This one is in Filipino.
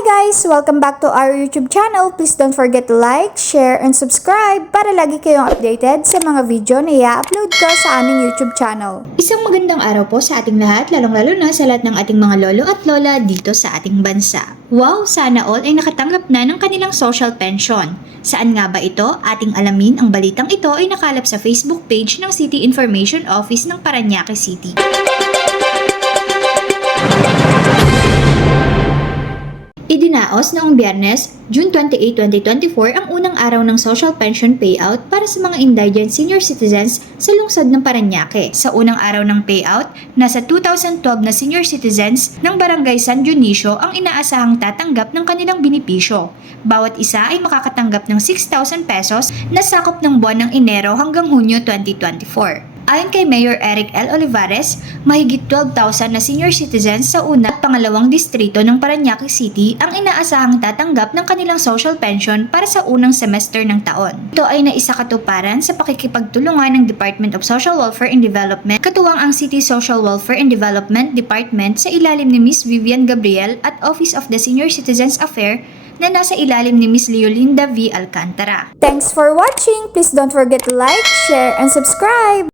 guys! Welcome back to our YouTube channel. Please don't forget to like, share, and subscribe para lagi kayong updated sa mga video na i-upload ko sa aming YouTube channel. Isang magandang araw po sa ating lahat, lalong-lalo na sa lahat ng ating mga lolo at lola dito sa ating bansa. Wow, sana all ay nakatanggap na ng kanilang social pension. Saan nga ba ito? Ating alamin, ang balitang ito ay nakalap sa Facebook page ng City Information Office ng Paranaque City. Idinaos noong biyernes, June 28, 2024 ang unang araw ng social pension payout para sa mga indigent senior citizens sa lungsod ng Paranaque. Sa unang araw ng payout, nasa 2,012 na senior citizens ng Barangay San Dionisio ang inaasahang tatanggap ng kanilang binipisyo. Bawat isa ay makakatanggap ng 6,000 pesos na sakop ng buwan ng Enero hanggang Hunyo 2024. Ayon kay Mayor Eric L. Olivares, mahigit 12,000 na senior citizens sa una at pangalawang distrito ng Paranaque City ang inaasahang tatanggap ng kanilang social pension para sa unang semester ng taon. Ito ay naisakatuparan sa pakikipagtulungan ng Department of Social Welfare and Development, katuwang ang City Social Welfare and Development Department sa ilalim ni Miss Vivian Gabriel at Office of the Senior Citizens Affair na nasa ilalim ni Miss Leolinda V. Alcantara. Thanks for watching! Please don't forget to like, share, and subscribe!